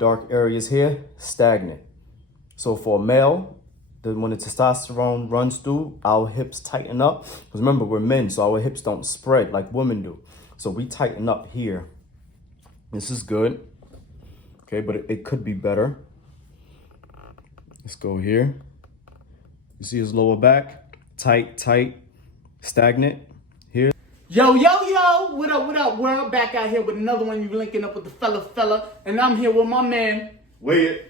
dark areas here, stagnant. So for a male, then when the testosterone runs through, our hips tighten up. Because remember, we're men, so our hips don't spread like women do. So we tighten up here. This is good. Okay, but it could be better. Let's go here. You see his lower back? Tight, stagnant. Here. Yo, what up, world? Back out here with another one. You linking up with the fella. And I'm here with my man. Wade.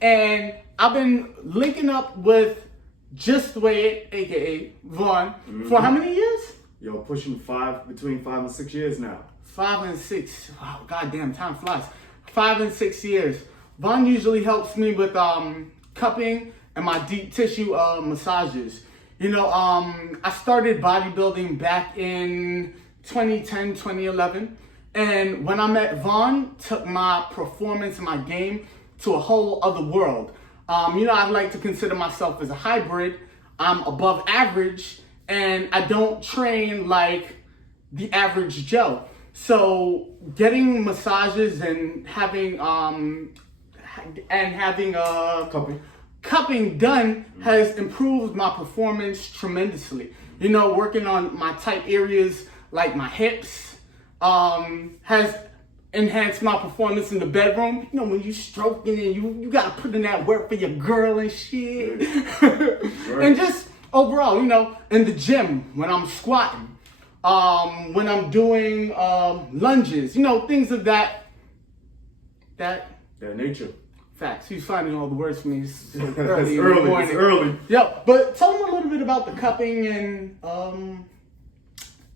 And I've been linking up with Just Wade, aka Vaughn, for how many years? Yo, pushing between 5 and 6 years now. 5 and 6. Wow, goddamn, time flies. 5 and 6 years. Vaughn usually helps me with cupping and my deep tissue massages. You know, I started bodybuilding back in 2010, 2011. And when I met Vaughn, took my performance and my game to a whole other world. You know, I like to consider myself as a hybrid. I'm above average, and I don't train like the average Joe. So getting massages and having cupping done has improved my performance tremendously. You know, working on my tight areas like my hips has enhanced my performance in the bedroom. You know, when you stroking and you gotta put in that work for your girl and shit. Right. And just overall, you know, in the gym when I'm squatting, when I'm doing lunges, you know, things of that nature. Facts. He's finding all the words for me. It's early. It's early. Yeah, but tell him a little bit about the cupping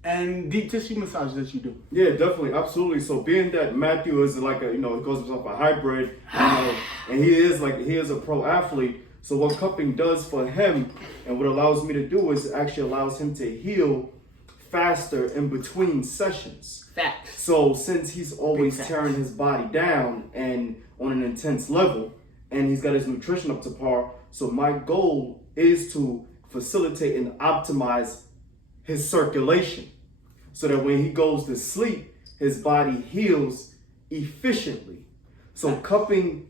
and deep tissue massage that you do. Yeah, definitely, absolutely. So being that Matthew is like he calls himself a hybrid, and he is a pro athlete. So what cupping does for him, and what allows me to do, is actually allows him to heal faster in between sessions. Facts. So since he's always tearing his body down and on an intense level, and he's got his nutrition up to par, so my goal is to facilitate and optimize his circulation, so that when he goes to sleep, his body heals efficiently. So cupping,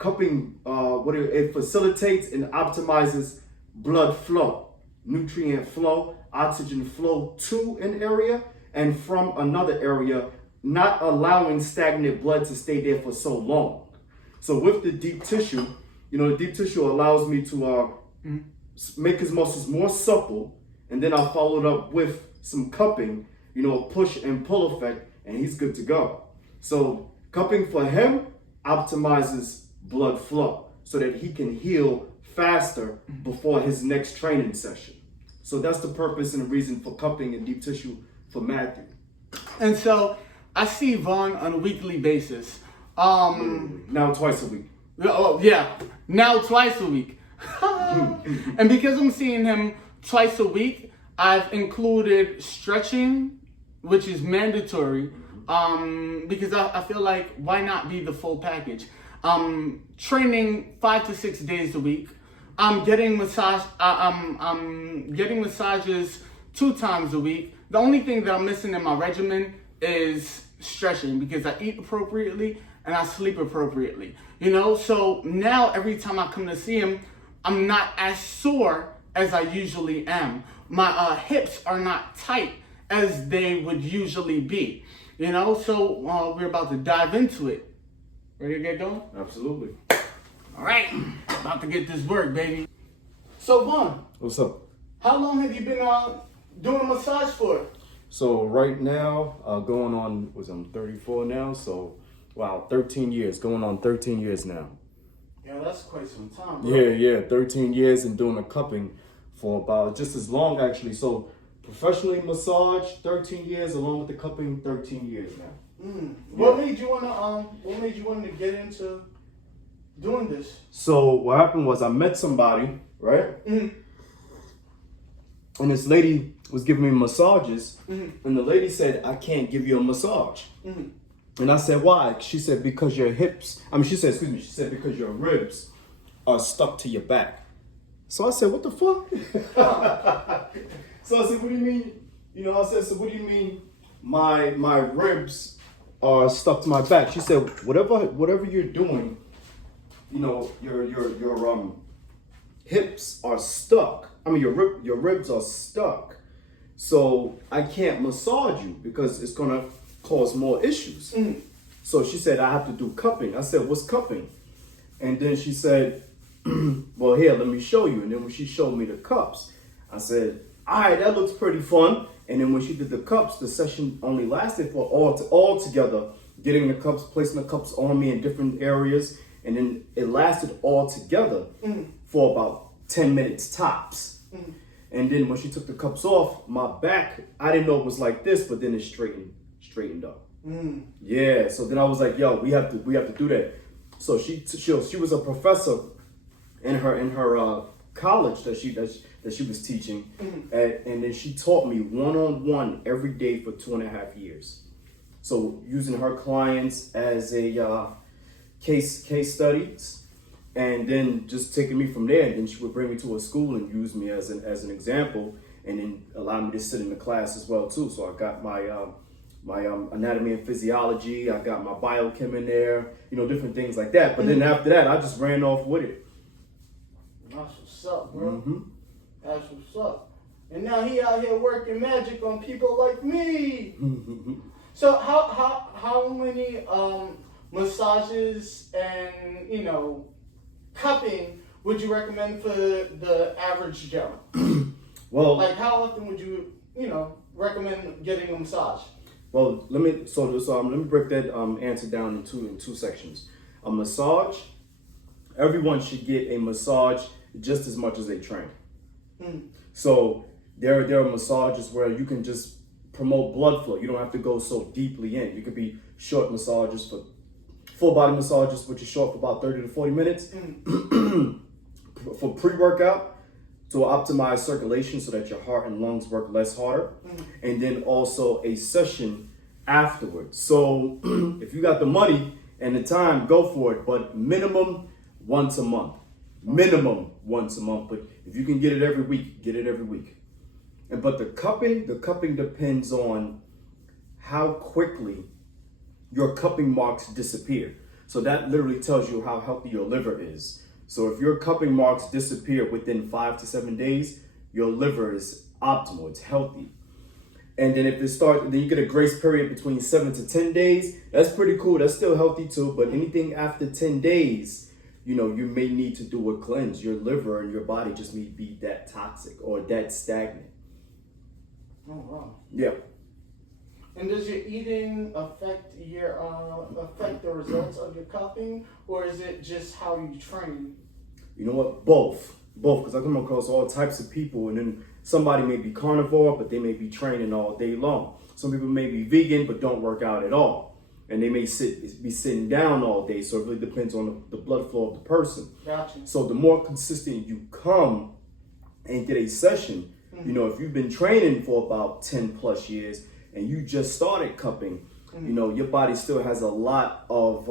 it facilitates and optimizes blood flow, nutrient flow, oxygen flow to an area and from another area, not allowing stagnant blood to stay there for so long. So with the deep tissue, you know, the deep tissue allows me to make his muscles more supple, and then I followed up with some cupping, you know, push and pull effect, and he's good to go. So cupping for him optimizes blood flow so that he can heal faster before his next training session. So that's the purpose and the reason for cupping and deep tissue for Matthew. And so I see Vaughn on a weekly basis. Now twice a week. Oh yeah, now twice a week. And because I'm seeing him twice a week, I've included stretching, which is mandatory, because I feel like why not be the full package? Training 5 to 6 days a week. I'm getting massages 2 times a week. The only thing that I'm missing in my regimen is stretching, because I eat appropriately and I sleep appropriately. You know, so now every time I come to see him, I'm not as sore as I usually am. My hips are not tight as they would usually be. You know, so we're about to dive into it. Ready to get going? Absolutely. All right, about to get this work, baby. So Vaughn, What's up? how long have you been doing massage for? So right now, going on, I'm 34 now, so wow, 13 years, going on 13 years now. Yeah, that's quite some time, bro. Yeah, 13 years and doing the cupping for about just as long, actually. So professionally massage, 13 years, along with the cupping, 13 years now. What made you want to get into doing this? So what happened was I met somebody, right? And this lady was giving me massages, and the lady said, I can't give you a massage. And I said, why? She said, because your she said, because your ribs are stuck to your back. So I said, what the fuck? So I said, what do you mean? You know, I said, so what do you mean my ribs are stuck to my back. She said, whatever you're doing, you know, your hips are stuck. I mean, your ribs are stuck. So I can't massage you because it's gonna cause more issues. So she said, I have to do cupping. I said, what's cupping? And then she said, well, here, let me show you. And then when she showed me the cups, I said, all right, that looks pretty fun. And then when she did the cups, the session only lasted for all together, getting the cups, placing the cups on me in different areas. And then it lasted all together for about 10 minutes tops. And then when she took the cups off, my back, I didn't know it was like this, but then it straightened up. Yeah, so then I was like, yo, we have to do that. So she was a professor in her college that she was teaching, and then she taught me one-on-one every day for 2.5 years. So using her clients as a case studies, and then just taking me from there. And then she would bring me to a school and use me as an example, and then allow me to sit in the class as well too. So I got my anatomy and physiology. I got my biochem in there, you know, different things like that. But then after that, I just ran off with it. That's what's up, bro. That's what's up. And now he out here working magic on people like me. So how many massages and, you know, cupping would you recommend for the average Joe? Well, like how often would you, you know, recommend getting a massage? Well, let me break that answer down in two sections. A massage, everyone should get a massage just as much as they train. So there are massages where you can just promote blood flow. You don't have to go so deeply in. You could be short massages for full body massages, which is short for about 30 to 40 minutes. For pre-workout, to optimize circulation so that your heart and lungs work less harder. And then also a session afterwards. So if you got the money and the time, go for it. But minimum once a month. Minimum once a month. But if you can get it every week, get it every week. But the cupping depends on how quickly your cupping marks disappear. So that literally tells you how healthy your liver is. So if your cupping marks disappear within 5 to 7 days, your liver is optimal, it's healthy. And then if it starts, then you get a grace period between 7 to 10 days. That's pretty cool, that's still healthy too. But anything after 10 days, you know, you may need to do a cleanse. Your liver and your body just may be that toxic or that stagnant. Oh, wow. Yeah. And does your eating affect the results of your cupping, or is it just how you train? You know what? Both, because I come across all types of people, and then somebody may be carnivore, but they may be training all day long. Some people may be vegan, but don't work out at all, and they may be sitting down all day. So it really depends on the blood flow of the person. Gotcha. So the more consistent you come and get a session, you know, if you've been training for about 10 plus years and you just started cupping, you know, your body still has a lot of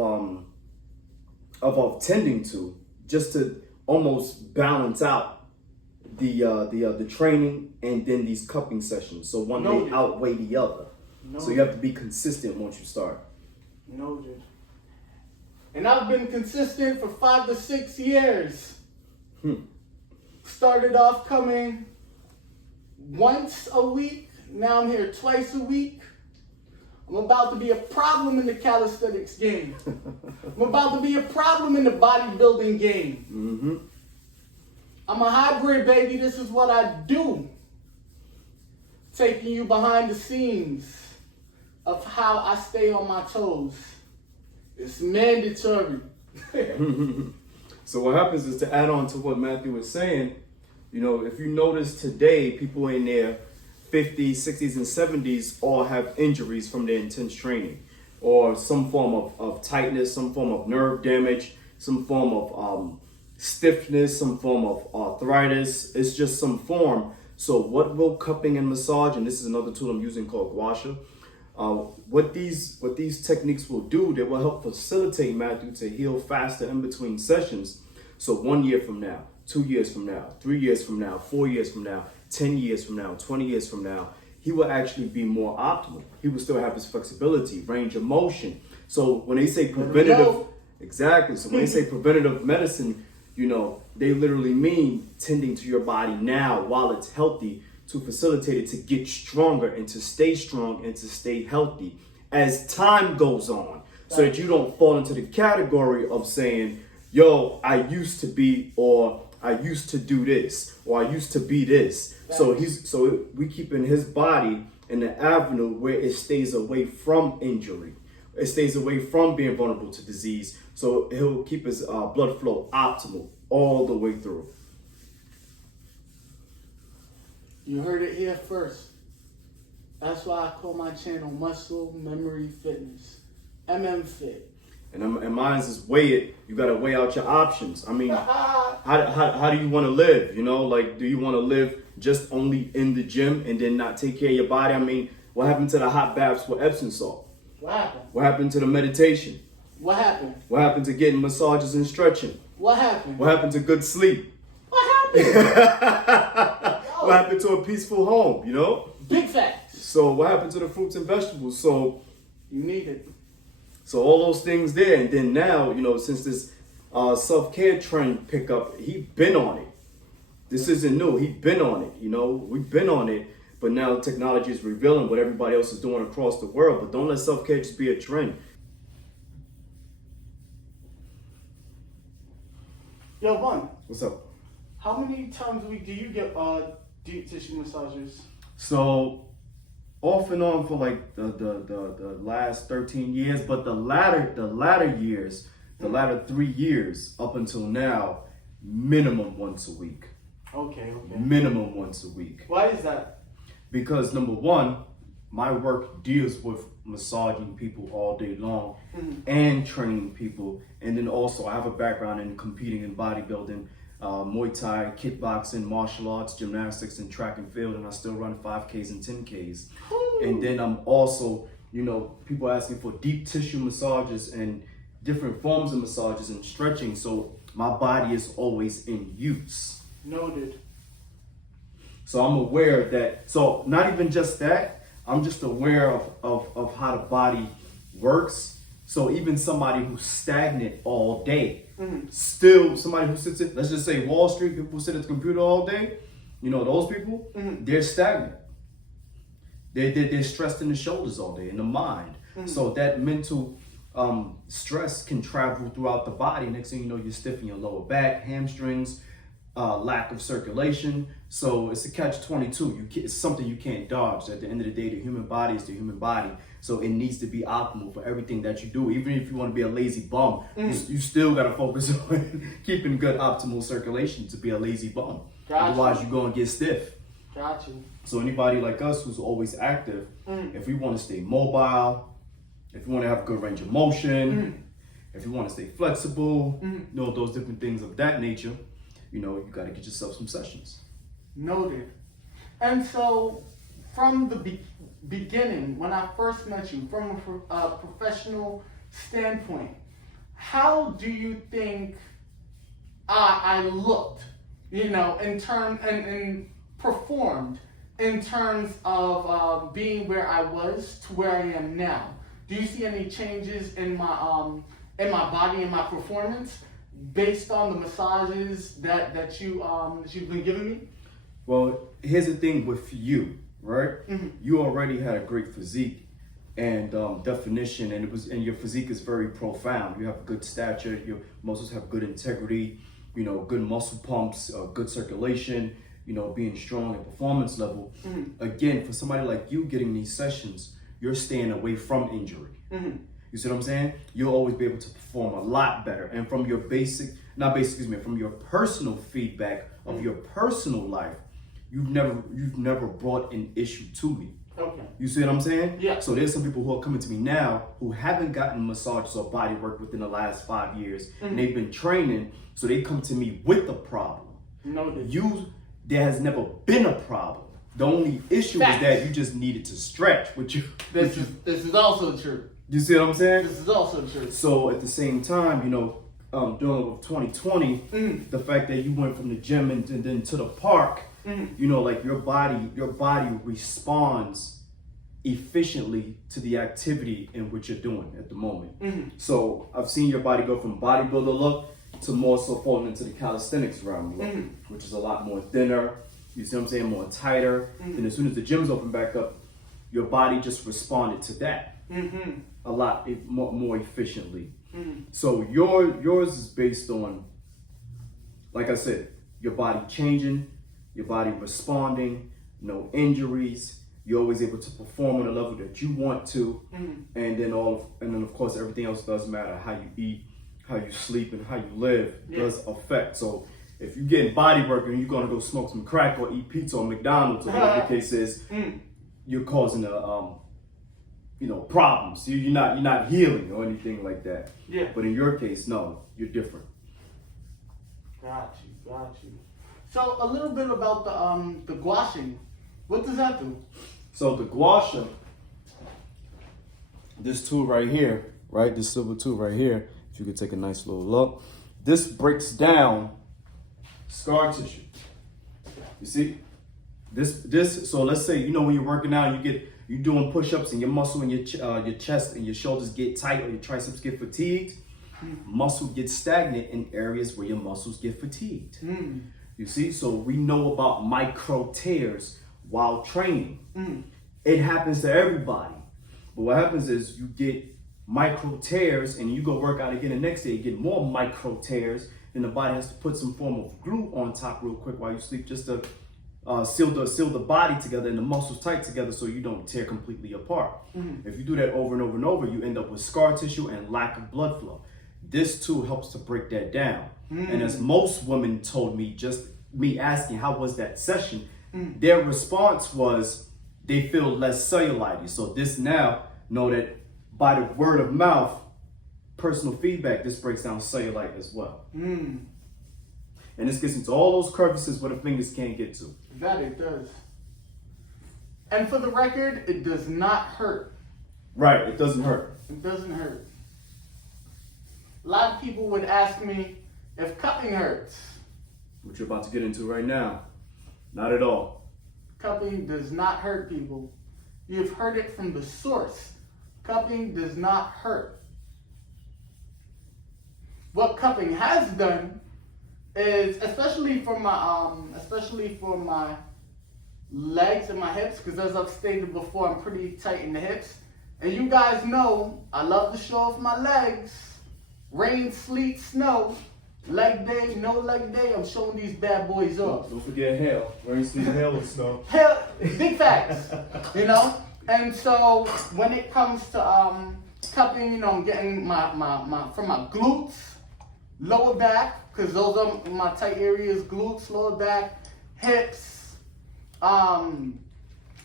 tending to, just to almost balance out the training and then these cupping sessions. So one may outweigh the other. So you have to be consistent once you start. Noted. And I've been consistent for 5 to 6 years. Started off coming once a week. Now I'm here twice a week. I'm about to be a problem in the calisthenics game. I'm about to be a problem in the bodybuilding game. I'm a hybrid, baby. This is what I do. Taking you behind the scenes of how I stay on my toes. It's mandatory. So what happens is, to add on to what Matthew was saying, you know, if you notice today, people in their 50s, 60s, and 70s all have injuries from their intense training, or some form of tightness, some form of nerve damage, some form of stiffness, some form of arthritis. It's just some form. So what will cupping and massage, and this is another tool I'm using called gua sha, what these techniques will do, they will help facilitate Matthew to heal faster in between sessions. So 1 year from now, 2 years from now, 3 years from now, 4 years from now, 10 years from now, 20 years from now, he will actually be more optimal. He will still have his flexibility, range of motion. So when they say preventative, exactly. So when they say preventative medicine, you know, they literally mean tending to your body now while it's healthy to facilitate it to get stronger and to stay strong and to stay healthy as time goes on, so that you don't fall into the category of saying, yo, I used to be, or I used to do this, or I used to be this. So we keeping his body in the avenue where it stays away from injury. It stays away from being vulnerable to disease. So he'll keep his blood flow optimal all the way through. You heard it here first. That's why I call my channel Muscle Memory Fitness. MMFit. And mine's is weigh it. You got to weigh out your options. I mean, how do you want to live? You know, like, do you want to live just only in the gym and then not take care of your body? I mean, what happened to the hot baths with Epsom salt? What happened? What happened to the meditation? What happened? What happened to getting massages and stretching? What happened? What happened to good sleep? What happened? What happened to a peaceful home, you know? Big facts. So what happened to the fruits and vegetables? So You need it. So all those things there, and then now, you know, since this self-care trend pickup, he been on it. This isn't new. He been on it. You know, we've been on it, but now technology is revealing what everybody else is doing across the world. But don't let self-care just be a trend. Yo, Vaughn, What's up? how many times a week do you get deep tissue massages? So off and on for like the last 13 years, but the latter years, the latter 3 years up until now, minimum once a week. Okay. Minimum once a week. Why is that? Because number one, my work deals with massaging people all day long and training people. And then also I have a background in competing in bodybuilding, Muay Thai, kickboxing, martial arts, gymnastics, and track and field. And I still run 5Ks and 10Ks. And then I'm also, you know, people asking for deep tissue massages and different forms of massages and stretching. So my body is always in use. Noted. So I'm aware that, so not even just that, I'm just aware of how the body works. So even somebody who's stagnant all day, still somebody who sits at, let's just say Wall Street, people who sit at the computer all day, you know, those people, they're stagnant. They're stressed in the shoulders all day, in the mind. So that mental stress can travel throughout the body. Next thing you know, you're stiff in your lower back, hamstrings, lack of circulation. So it's a catch-22. It's something you can't dodge. At the end of the day, the human body is the human body. So it needs to be optimal for everything that you do. Even if you want to be a lazy bum, you still got to focus on keeping good optimal circulation to be a lazy bum. Gotcha. Otherwise, you're going to get stiff. Got you. So anybody like us who's always active, if we want to stay mobile, if you want to have good range of motion, if you want to stay flexible, you know, those different things of that nature, you know, you got to get yourself some sessions. Noted. And so, from the beginning, when I first met you, from a professional standpoint, how do you think I looked, you know, in terms and performed in terms of being where I was to where I am now? Do you see any changes in my body and my performance based on the massages that you've been giving me? Well, here's the thing with you, right? You already had a great physique and definition, and your physique is very profound. You have good stature. Your muscles have good integrity. You know, good muscle pumps, good circulation. You know, being strong at performance level. Again, for somebody like you getting these sessions, you're staying away from injury. You see what I'm saying? You'll always be able to perform a lot better. And from your from your personal feedback of your personal life, you've never brought an issue to me. Okay. You see what I'm saying? Yeah. So there's some people who are coming to me now who haven't gotten massages or body work within the last 5 years. And they've been training, so they come to me with a problem. Noted. There has never been a problem. The only issue is that you just needed to stretch. This is also true. You see what I'm saying? This is also true. So at the same time, you know, during 2020, the fact that you went from the gym and then to the park, You know, like your body responds efficiently to the activity in which you're doing at the moment. So I've seen your body go from bodybuilder look to more so falling into the calisthenics realm look, which is a lot more thinner. You see what I'm saying? More tighter. And as soon as the gyms open back up, your body just responded to that a lot more efficiently. So yours is based on, like I said, your body changing, your body responding, no injuries. You're always able to perform on a level that you want to, and then of course everything else does matter. How you eat, how you sleep, and how you live does affect. So if you get body work and you're gonna go smoke some crack or eat pizza or McDonald's or whatever the case is, you're causing problems. You're not healing or anything like that. Yeah. But in your case, no, you're different. Got you. So a little bit about the gouaching. What does that do? So the gua sha, this tool right here, right? This silver tool right here, if you could take a nice little look, this breaks down scar tissue. You see? This. So let's say, when you're working out, you're doing push-ups and your muscle in your chest and your shoulders get tight or your triceps get fatigued. Muscle gets stagnant in areas where your muscles get fatigued. You see? So we know about micro tears while training. It happens to everybody. But what happens is you get micro tears and you go work out again the next day, you get more micro tears, and the body has to put some form of glue on top real quick while you sleep just to seal the body together and the muscles tight together so you don't tear completely apart. If you do that over and over and over, you end up with scar tissue and lack of blood flow. This tool helps to break that down. And as most women told me, just me asking how was that session, their response was they feel less cellulite. So this now know that by the word of mouth, personal feedback, this breaks down cellulite as well. And this gets into all those crevices where the fingers can't get to. That it does. And for the record, it does not hurt. Right, it doesn't hurt. It doesn't hurt. A lot of people would ask me if cupping hurts. Which you're about to get into right now. Not at all. Cupping does not hurt, people. You've heard it from the source. Cupping does not hurt. What cupping has done is, especially for my legs and my hips, because as I've stated before, I'm pretty tight in the hips. And you guys know I love to show off my legs. Rain, sleet, snow, leg day, no leg day, I'm showing these bad boys off. Don't forget hail. Rain, sleet, hail, and snow. Hell, big facts, And so when it comes to cupping, I'm getting my from my glutes, lower back, because those are my tight areas, glutes, lower back, hips,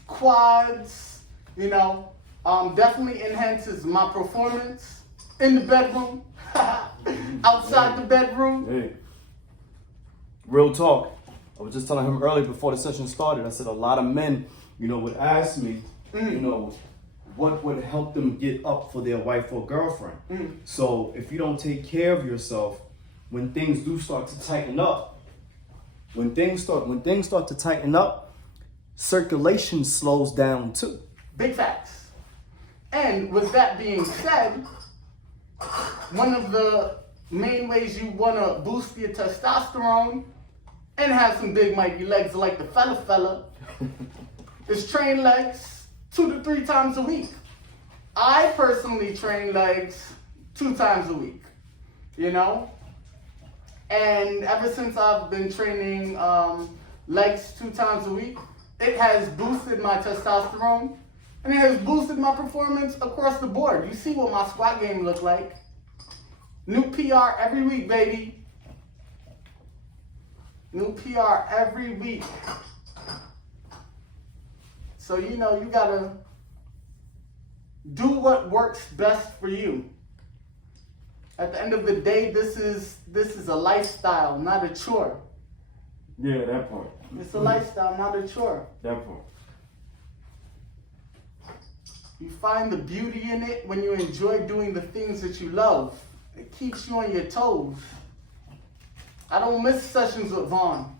quads, definitely enhances my performance in the bedroom, outside the bedroom. Hey, real talk. I was just telling him earlier before the session started, I said a lot of men, would ask me, what would help them get up for their wife or girlfriend. So if you don't take care of yourself, when things do start to tighten up, when things start to tighten up, circulation slows down too. Big facts. And with that being said, one of the main ways you want to boost your testosterone and have some big mighty legs like the fella is train legs 2 to 3 times a week. I personally train legs 2 times a week, and ever since I've been training legs 2 times a week, it has boosted my testosterone and it has boosted my performance across the board. You see what my squat game look like. New PR every week, baby. New PR every week. So, you gotta do what works best for you. At the end of the day, this is a lifestyle, not a chore. Yeah, that part. It's a lifestyle, not a chore. That part. You find the beauty in it when you enjoy doing the things that you love. It keeps you on your toes. I don't miss sessions with Vaughn.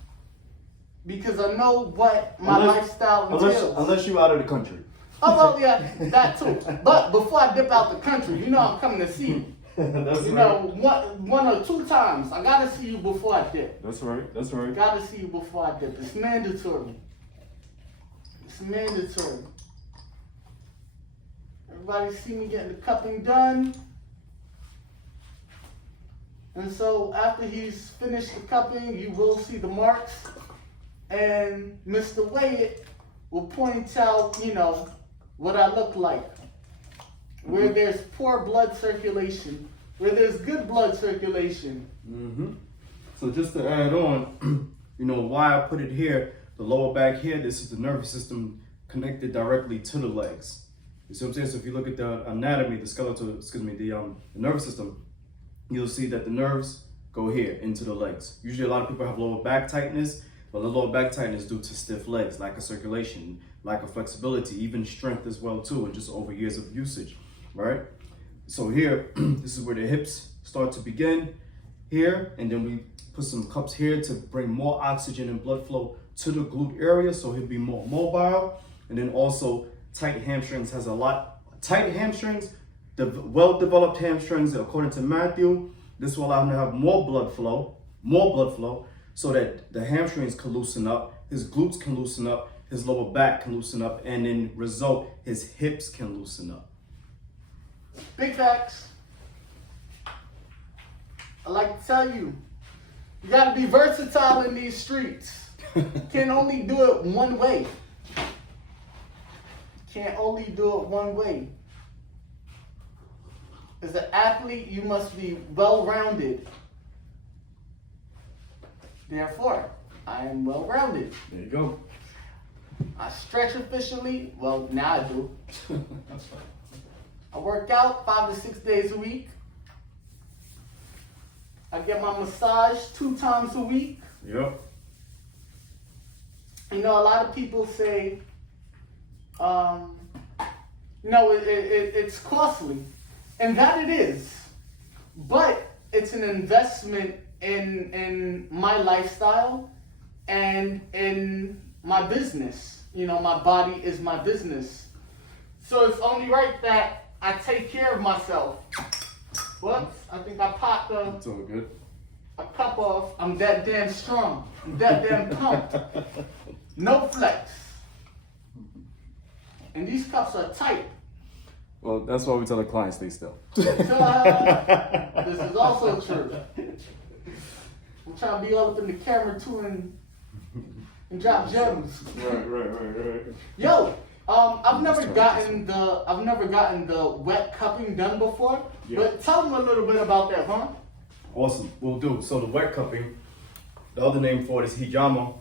because I know what my lifestyle entails. Unless you out of the country. Oh, well, yeah, that too. But before I dip out the country, you know I'm coming to see you. That's You right. know, one or two times. I gotta see you before I dip. That's right. That's right. Gotta see you before I dip. It's mandatory. It's mandatory. Everybody see me getting the cupping done. And so after he's finished the cupping, you will see the marks. And Mr. Wade will point out, you know, what I look like. Where there's poor blood circulation, where there's good blood circulation. Mm-hmm. So just to add on, you know, why I put it here, the lower back here, this is the nervous system connected directly to the legs. You see what I'm saying? So if you look at the anatomy, the skeletal, the nervous system, you'll see that the nerves go here into the legs. Usually a lot of people have lower back tightness, but the lower back tightness is due to stiff legs, lack of circulation, lack of flexibility, even strength as well too, and just over years of usage, right? So here, this is where the hips start to begin here, and then we put some cups here to bring more oxygen and blood flow to the glute area, so he'll be more mobile. And then also tight hamstrings has a lot, tight hamstrings, the well-developed hamstrings, according to Matthew, this will allow him to have more blood flow, so that the hamstrings can loosen up, his glutes can loosen up, his lower back can loosen up, and in result, his hips can loosen up. Big facts. I like to tell you, you gotta be versatile in these streets. Can't only do it one way. Can't only do it one way. As an athlete, you must be well-rounded. Therefore, I am well-rounded. There you go. I stretch efficiently. Well, now I do. I work out 5 to 6 days a week. I get my massage 2 times a week. Yep. You know, a lot of people say, no, it's costly. And that it is. But it's an investment in my lifestyle and in my business. You know, my body is my business. So it's only right that I take care of myself. Whoops, I think I popped It's all good. a cup off. I'm that damn strong. I'm that damn pumped. No flex. And these cups are tight. Well, that's why we tell the clients stay still. This is also true. I'm trying to be all up in the camera too and drop gems. Right. Yo, I've never gotten the wet cupping done before. Yeah. But tell them a little bit about that, huh? Awesome, we'll do. So the wet cupping, the other name for it is hijama,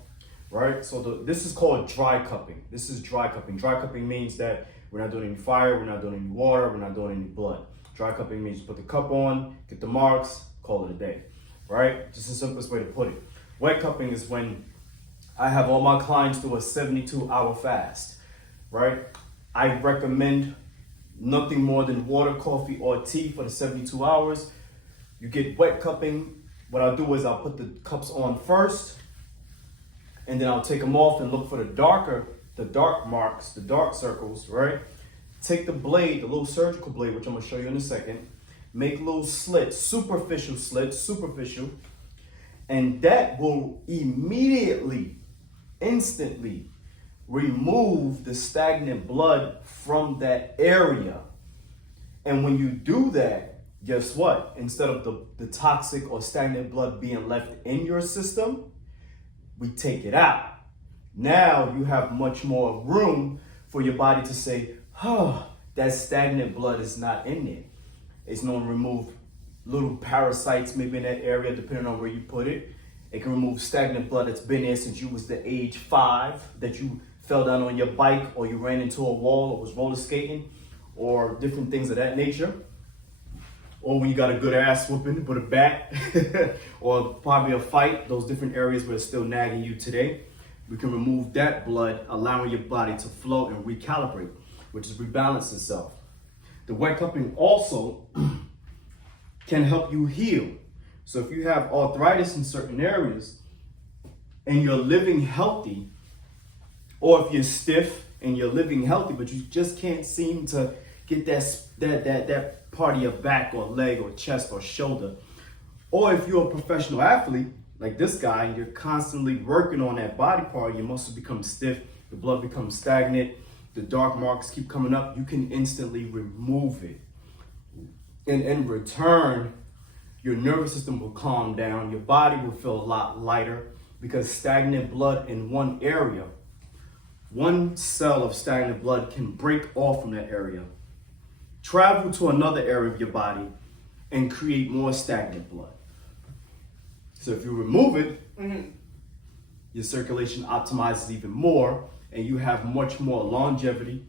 right? So this is called dry cupping. This is dry cupping. Dry cupping means that we're not doing any fire, we're not doing any water, we're not doing any blood. Dry cupping means you put the cup on, get the marks, call it a day, right? Just the simplest way to put it. Wet cupping is when I have all my clients do a 72-hour fast, right? I recommend nothing more than water, coffee, or tea for the 72 hours. You get wet cupping. What I'll do is I'll put the cups on first, and then I'll take them off and look for the dark marks, the dark circles, right? Take the blade, the little surgical blade, which I'm gonna show you in a second, make little slits, superficial, and that will immediately, instantly remove the stagnant blood from that area. And when you do that, guess what? Instead of the toxic or stagnant blood being left in your system, we take it out. Now you have much more room for your body to say, oh, that stagnant blood is not in there. It's going to remove little parasites maybe in that area, depending on where you put it. It can remove stagnant blood that's been there since you was the age 5, that you fell down on your bike or you ran into a wall or was roller skating or different things of that nature. Or when you got a good ass whooping with a bat or probably a fight, those different areas where it's still nagging you today. We can remove that blood, allowing your body to flow and recalibrate, which is rebalance itself. The wet cupping also can help you heal. So if you have arthritis in certain areas, and you're living healthy, or if you're stiff and you're living healthy, but you just can't seem to get that part of your back or leg or chest or shoulder, or if you're a professional athlete like this guy, and you're constantly working on that body part, your muscles become stiff, the blood becomes stagnant, the dark marks keep coming up, you can instantly remove it. And in return, your nervous system will calm down, your body will feel a lot lighter, because stagnant blood in one area, one cell of stagnant blood can break off from that area, travel to another area of your body, and create more stagnant blood. So if you remove it, your circulation optimizes even more, and you have much more longevity,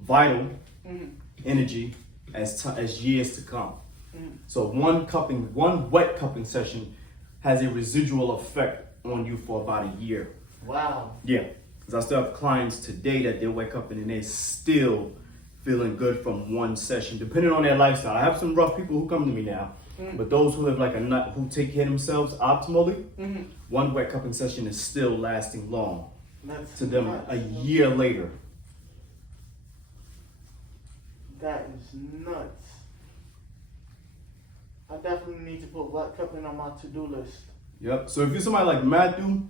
vital energy as years to come. So one wet cupping session has a residual effect on you for about a year. Wow. Yeah, because I still have clients today that they wake up and they're still feeling good from one session, depending on their lifestyle. I have some rough people who come to me now, but those who live like a nut, who take care of themselves optimally, one wet cupping session is still lasting long. That's To them nuts. a year later. That is nuts. I definitely need to put wet cupping on my to-do list. Yep. So if you're somebody like Matthew,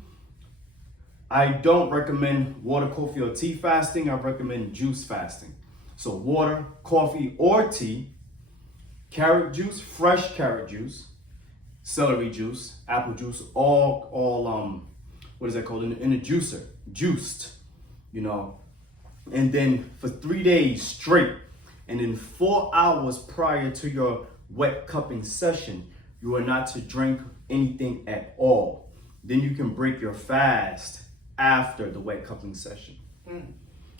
I don't recommend water, coffee, or tea fasting. I recommend juice fasting. So water, coffee, or tea, carrot juice, fresh carrot juice, celery juice, apple juice, all what is that called? In a juicer, juiced, and then for 3 days straight, and then 4 hours prior to your wet cupping session, you are not to drink anything at all. Then you can break your fast after the wet cupping session.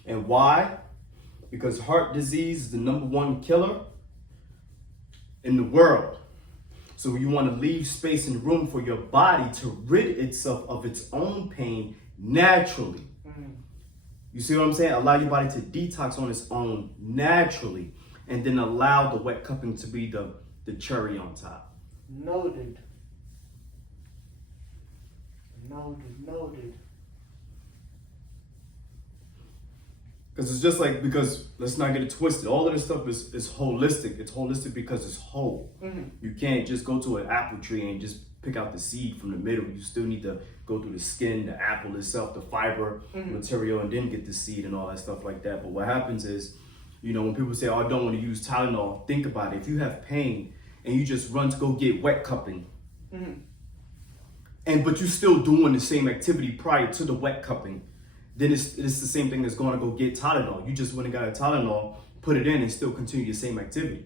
And why? Because heart disease is the #1 killer in the world. So you want to leave space and room for your body to rid itself of its own pain naturally. You see what I'm saying? Allow your body to detox on its own naturally, and then allow the wet cupping to be the cherry on top. Noted. Noted. Because it's just like, because let's not get it twisted. All of this stuff is holistic. It's holistic because it's whole. You can't just go to an apple tree and just pick out the seed from the middle. You still need to go through the skin, the apple itself, the fiber material, and then get the seed and all that stuff like that. But what happens is, when people say, oh, I don't want to use Tylenol, think about it. If you have pain and you just run to go get wet cupping, but you're still doing the same activity prior to the wet cupping, then it's the same thing as going to go get Tylenol. You just went and got a Tylenol, put it in, and still continue the same activity.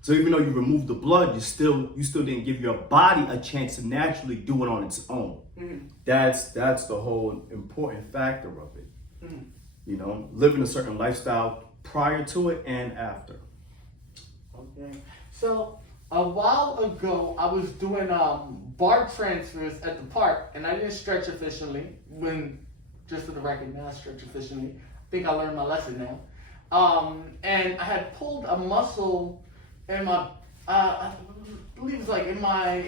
So even though you removed the blood, you still didn't give your body a chance to naturally do it on its own. That's the whole important factor of it. Living a certain lifestyle prior to it and after. Okay. So a while ago, I was doing bar transfers at the park, and I didn't stretch efficiently. Just for the record, now I stretch efficiently. I think I learned my lesson now. And I had pulled a muscle in my, I believe it's like in my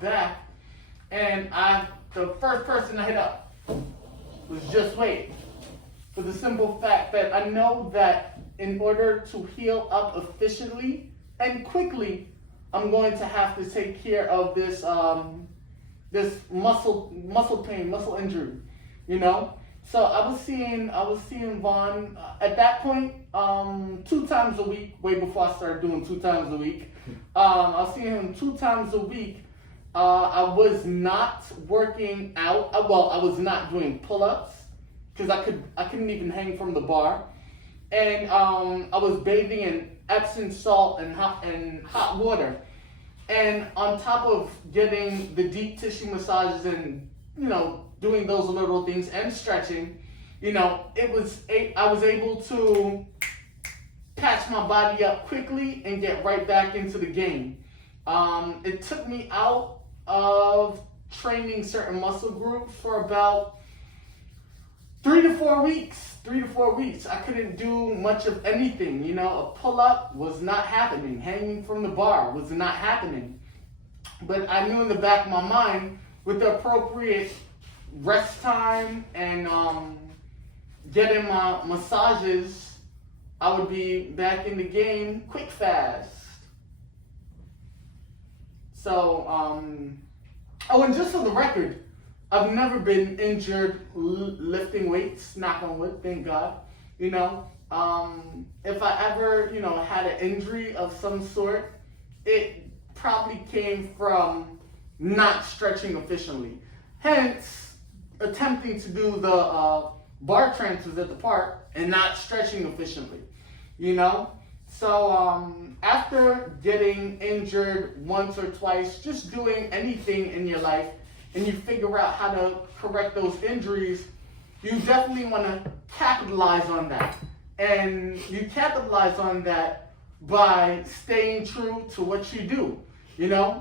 back, and the first person I hit up was just Wade. For the simple fact that I know that in order to heal up efficiently and quickly, I'm going to have to take care of this muscle pain, muscle injury, So I was seeing Vaughn at that point 2 times a week. Way before I started doing 2 times a week, I was seeing him 2 times a week. I was not working out. I was not doing pull-ups because I couldn't even hang from the bar, and I was bathing in Epsom salt and hot water. And on top of getting the deep tissue massages and, doing those little things and stretching, I was able to patch my body up quickly and get right back into the game. It took me out of training certain muscle groups for about 3 to 4 weeks. 3 to 4 weeks. I couldn't do much of anything. A pull-up was not happening. Hanging from the bar was not happening. But I knew in the back of my mind with the appropriate rest time and getting my massages, I would be back in the game quick fast. So, oh, and just for the record, I've never been injured lifting weights, knock on wood, thank God. You know, if I ever, had an injury of some sort, it probably came from not stretching efficiently. Hence, attempting to do the bar transfers at the park and not stretching efficiently, So after getting injured once or twice, just doing anything in your life, and you figure out how to correct those injuries, you definitely want to capitalize on that. And you capitalize on that by staying true to what you do.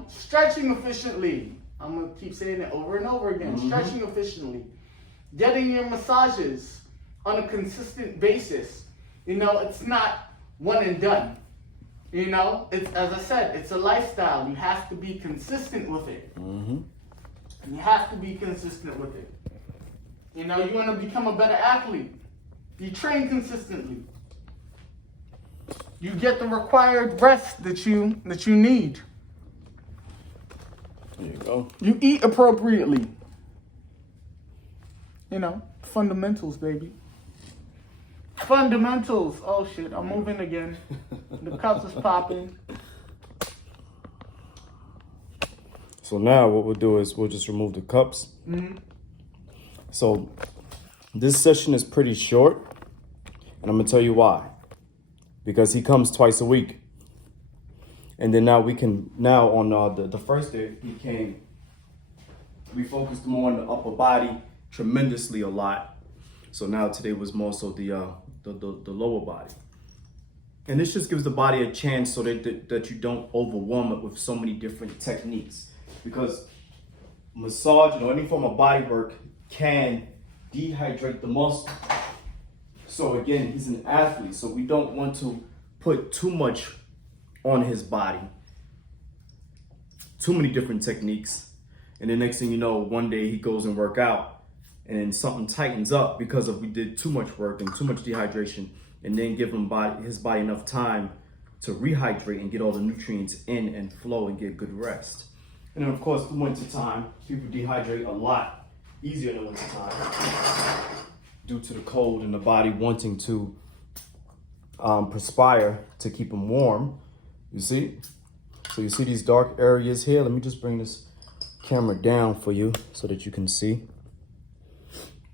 Stretching efficiently. I'm going to keep saying it over and over again. Stretching efficiently. Getting your massages on a consistent basis. It's not one and done. It's, as I said, it's a lifestyle. You have to be consistent with it. You have to be consistent with it. You want to become a better athlete. You train consistently. You get the required rest that you need. There you go. You eat appropriately. Fundamentals, baby. Fundamentals. Oh shit, I'm moving again. The cups is popping. So now what we'll do is we'll just remove the cups. So this session is pretty short, and I'm gonna tell you why. Because he comes twice a week. And then now on the first day he came, we focused more on the upper body tremendously a lot. So now today was more so the lower body. And this just gives the body a chance so that you don't overwhelm it with so many different techniques. Because massage, any form of body work can dehydrate the muscle. So again, he's an athlete, so we don't want to put too much on his body. Too many different techniques. And the next thing you know, one day he goes and work out and then something tightens up because we did too much work and too much dehydration, and then give his body enough time to rehydrate and get all the nutrients in and flow and get good rest. And then of course, the winter time, people dehydrate a lot easier in the winter time due to the cold and the body wanting to perspire to keep them warm. You see? So you see these dark areas here? Let me just bring this camera down for you so that you can see.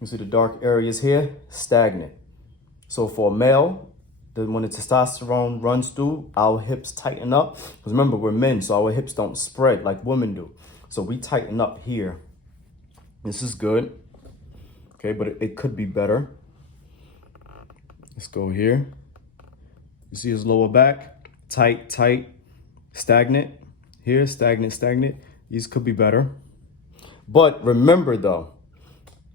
You see the dark areas here? Stagnant. So for a male, when the testosterone runs through, our hips tighten up. Because remember, we're men, so our hips don't spread like women do. So we tighten up here. This is good. Okay, but it could be better. Let's go here. You see his lower back? Tight, tight, stagnant. Here, stagnant, stagnant. These could be better. But remember though,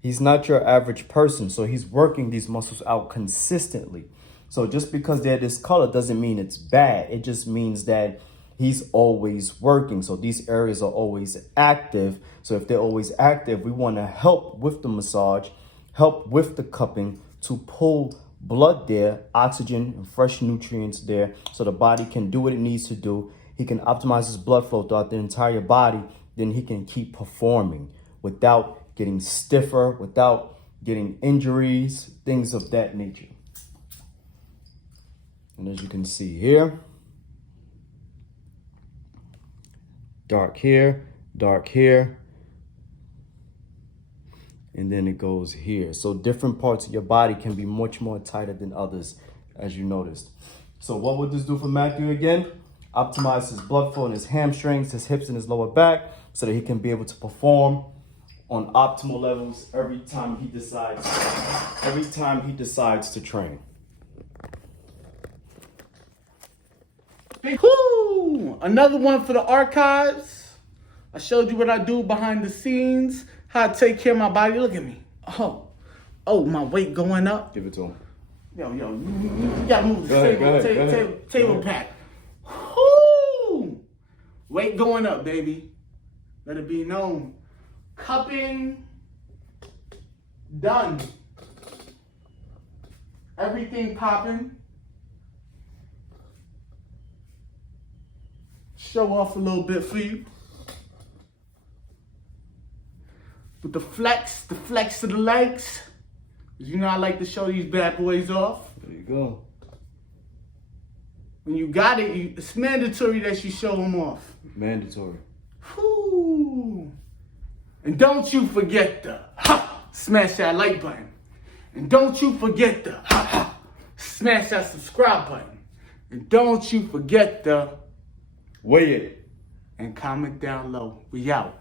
he's not your average person. So he's working these muscles out consistently. So just because they're this color doesn't mean it's bad. It just means that he's always working. So these areas are always active. So if they're always active, we want to help with the massage, help with the cupping to pull blood there, oxygen and fresh nutrients there, so the body can do what it needs to do. He can optimize his blood flow throughout the entire body. Then he can keep performing without getting stiffer, without getting injuries, things of that nature. And as you can see here, dark here, and then it goes here. So different parts of your body can be much more tighter than others, as you noticed. So what would this do for Matthew again? Optimize his blood flow in his hamstrings, his hips, and his lower back, so that he can be able to perform on optimal levels every time he decides to train. Woo! Another one for the archives. I showed you what I do behind the scenes, how I take care of my body. Look at me. Oh, my weight going up. Give it to him. Yo, you gotta move the table pack. Woo! Weight going up, baby. Let it be known. Cupping, done. Everything popping. Show off a little bit for you. With the flex of the legs. You know I like to show these bad boys off. There you go. When you got it, it's mandatory that you show them off. Mandatory. Whoo. And don't you forget to smash that like button. And don't you forget to smash that subscribe button. And don't you forget to Weigh it. and comment down low. We out.